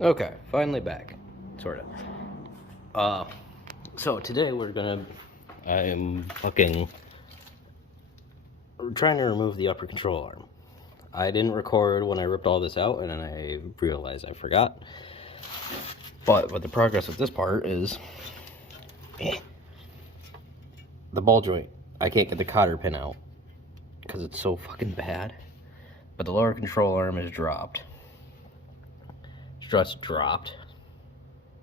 Okay, finally back. Sorta. So today I'm fucking trying to remove the upper control arm. I didn't record when I ripped all this out, and then I realized I forgot. But the progress with this part is the ball joint. I can't get the cotter pin out because it's so fucking bad. But the lower control arm is dropped. Struts dropped.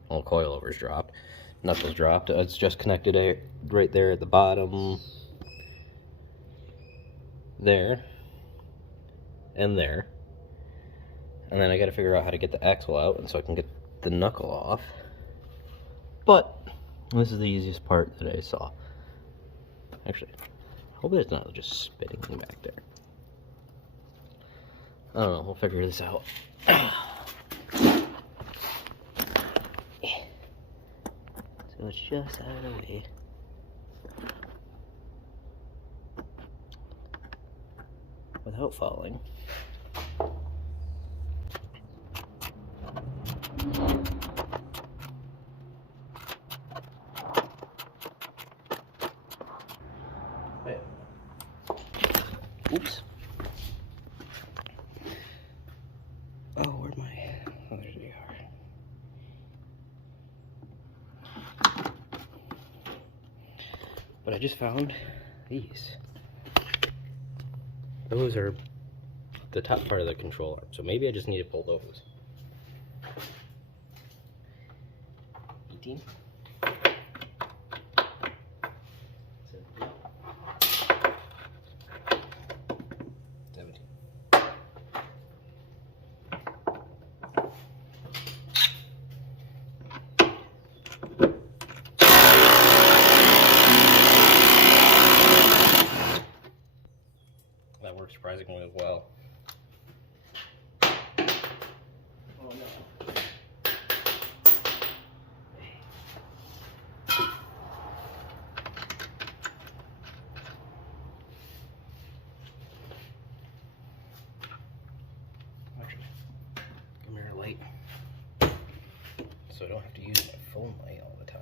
All coilovers dropped. Knuckles dropped. It's just connected right there at the bottom. There. And there. And then I gotta figure out how to get the axle out and so I can get the knuckle off. But this is the easiest part that I saw. Actually, I hope it's not just spitting back there. I don't know, we'll figure this out. So it's just out of the way. Without falling. Wait. Oops. Oh, where'd my... Oh, there they are. But I just found these. Those are the top part of the control arm, so maybe I just need to pull those. 18. 17. That works surprisingly well. Oh no. Actually, come here, light. So I don't have to use my phone light all the time.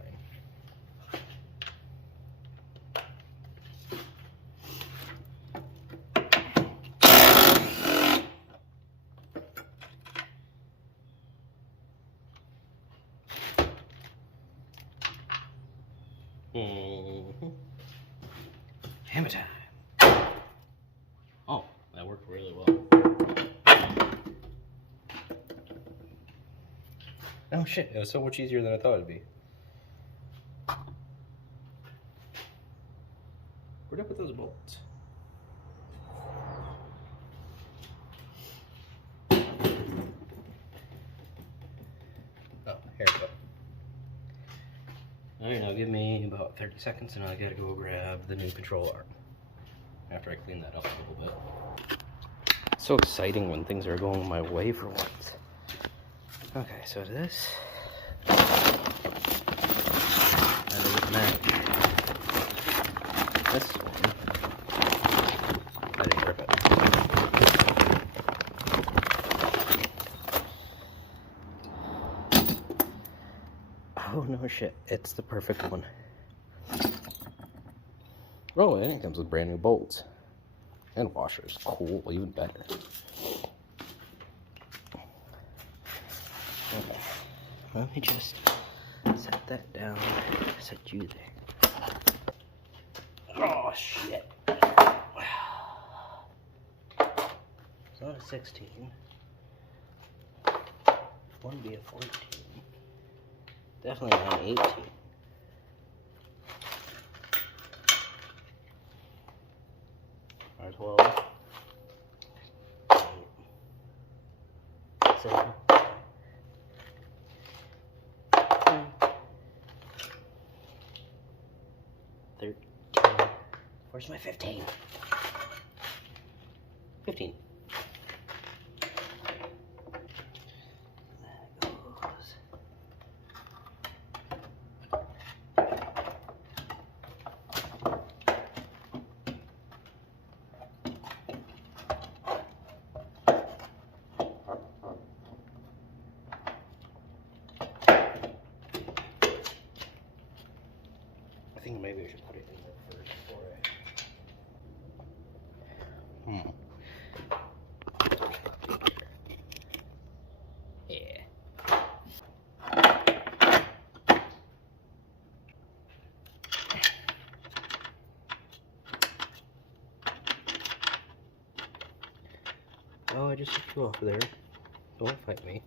Hammer time. Oh, that worked really well. Oh shit, it was so much easier than I thought it'd be. Where'd I put those bolts? Oh, here we go. Alright, now give me about 30 seconds and I gotta go grab the new control arm. After I clean that up a little bit. It's so exciting when things are going my way for once. Okay, so this. That doesn't match. This one. I didn't grip it. Oh no shit, it's the perfect one. Oh, and it comes with brand new bolts. And washers. Cool, even better. Okay. Let me just set that down. Set you there. Oh shit. It's not a 16. Wouldn't be a 14. Definitely not an 18. Or 12. 8. 7. 10. 13. Where's my 15? 15. maybe I should put it in there first before I... Yeah. Oh, I just took you off there. Don't fight me.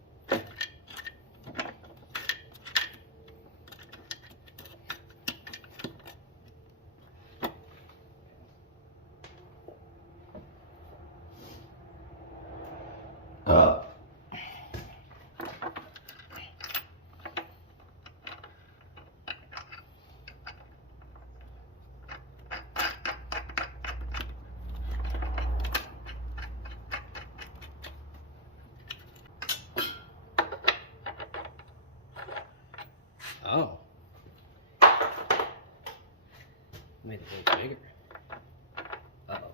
Oh. Made it a little bigger. Uh-oh.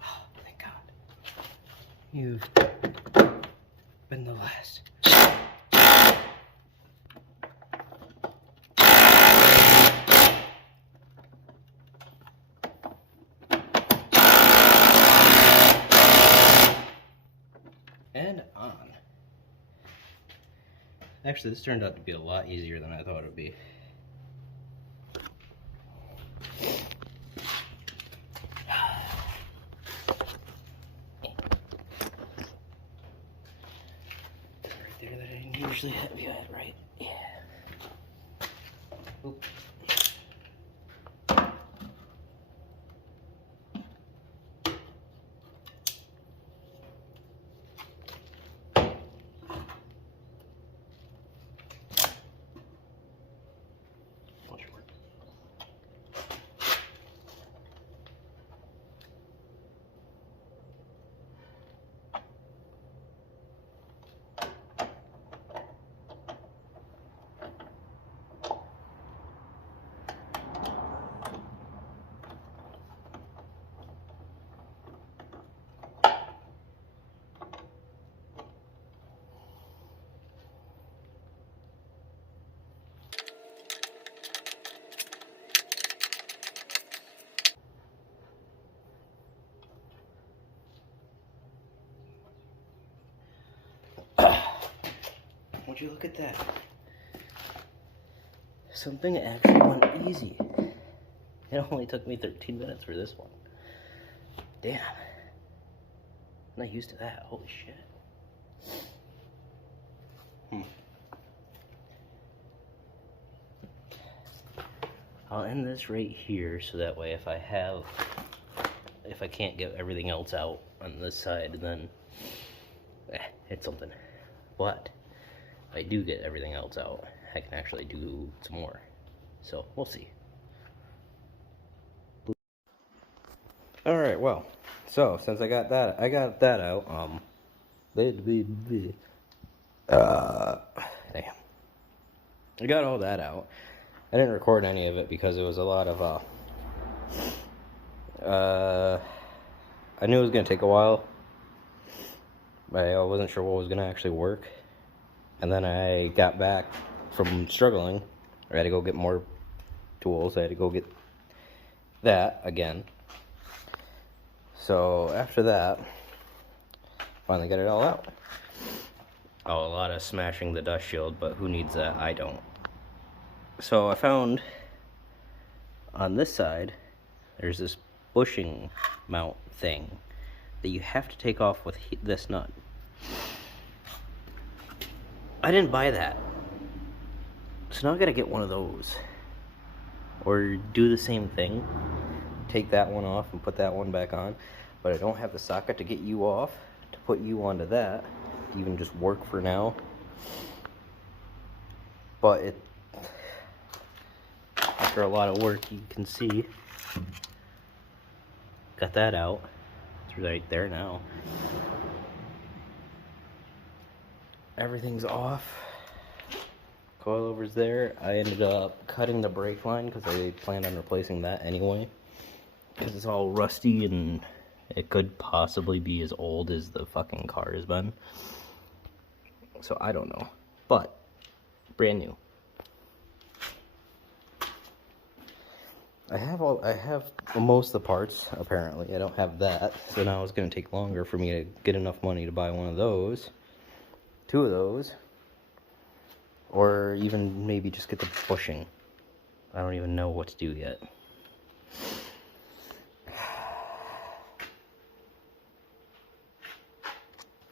Oh, thank God. You've been the last. And on. Actually, this turned out to be a lot easier than I thought it would be. Right there that I didn't usually have you at, right? Yeah. Oop. Would you look at that? Something actually went easy. It only took me 13 minutes for this one. Damn. I'm not used to that. Holy shit. I'll end this right here so that way if I can't get everything else out on this side, then it's something. But if I do get everything else out, I can actually do some more. So we'll see. Alright, well, so since I got that out, damn. I got all that out. I didn't record any of it because it was a lot of, I knew it was going to take a while, but I wasn't sure what was going to actually work. And then I got back from struggling. I had to go get more tools. I had to go get that again. So after that, finally got it all out. Oh, a lot of smashing the dust shield, but who needs that? I don't. So I found on this side, there's this bushing mount thing that you have to take off with this nut. I didn't buy that. So now I gotta get one of those. Or do the same thing. Take that one off and put that one back on. But I don't have the socket to get you off, to put you onto that, to even just work for now. But after a lot of work, you can see, got that out. It's right there now. Everything's off. Coilover's there. I ended up cutting the brake line because I planned on replacing that anyway. Because it's all rusty and it could possibly be as old as the fucking car has been. So I don't know. But brand new. I have most of the parts, apparently. I don't have that, so now it's going to take longer for me to get enough money to buy one of those, 2 of those, or even maybe just get the bushing. I don't even know what to do yet.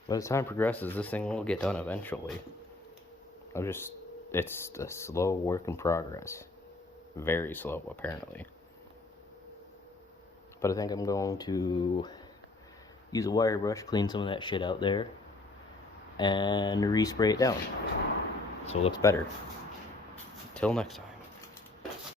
But as time progresses, this thing will get done eventually. It's a slow work in progress. Very slow, apparently. But I think I'm going to use a wire brush, clean some of that shit out there, and respray it down so it looks better. Till next time.